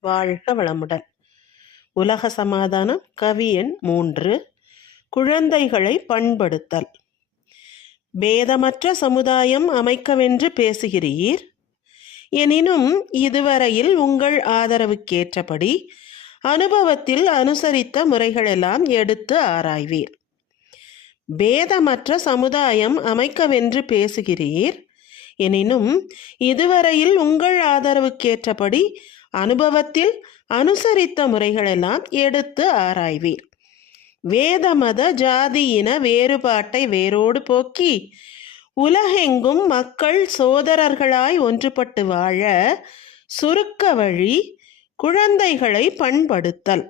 வாழ்க வளமுடன். உலக சமாதானம் கவி எண் மூன்று குழந்தைகளை பண்படுத்தல். பேதமற்ற சமுதாயம் அமைக்கவென்று பேசுகிறீர். எனினும் இதுவரையில் உங்கள் ஆதரவுக்கேற்றபடி அனுபவத்தில் அனுசரித்த முறைகளெல்லாம் எடுத்து ஆராய்வீர். பேதமற்ற சமுதாயம் அமைக்கவென்று பேசுகிறீர். எனினும் இதுவரையில் உங்கள் ஆதரவுக்கேற்றபடி அனுபவத்தில் அனுசரித்த முறைகளெல்லாம் எடுத்து ஆராய்வீர். வேத மத ஜாதி இன வேறுபாட்டை வேரோடு போக்கி உலகெங்கும் மக்கள் சோதரர்களாய் ஒன்றுபட்டு வாழ சுருக்க வழி குழந்தைகளை பண்படுத்தல்.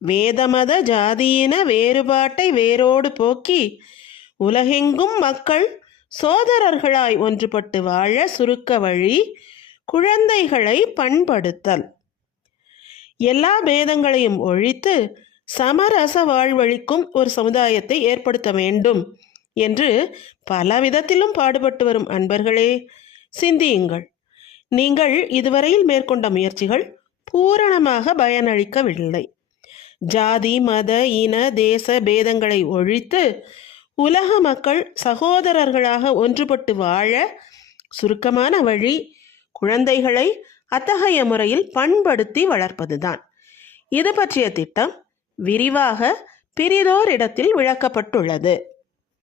வேதமத ஜாதியின வேறுபாட்டை வேரோடு போக்கி உலகெங்கும் மக்கள் சோதரர்களாய் ஒன்றுபட்டு வாழ சுருக்க வழி குழந்தைகளை பண்படுத்தல். எல்லா பேதங்களையும் ஒழித்து சமரச வாழ்வழிக்கும் ஒரு சமுதாயத்தை ஏற்படுத்த வேண்டும் என்று பல விதத்திலும் பாடுபட்டு வரும் அன்பர்களே சிந்தியுங்கள். நீங்கள் இதுவரையில் மேற்கொண்ட முயற்சிகள் பூரணமாக பயனளிக்கவில்லை. ஜாதி மத இன தேச பேதங்களை ஒழித்து உலக மக்கள் சகோதரர்களாக ஒன்றுபட்டு வாழ சுருக்கமான வழி குழந்தைகளை அத்தகைய முறையில் பண்படுத்தி வளர்ப்பதுதான். இது பற்றிய திட்டம் விரிவாக பிரிதோர் இடத்தில் விளக்கப்பட்டுள்ளது.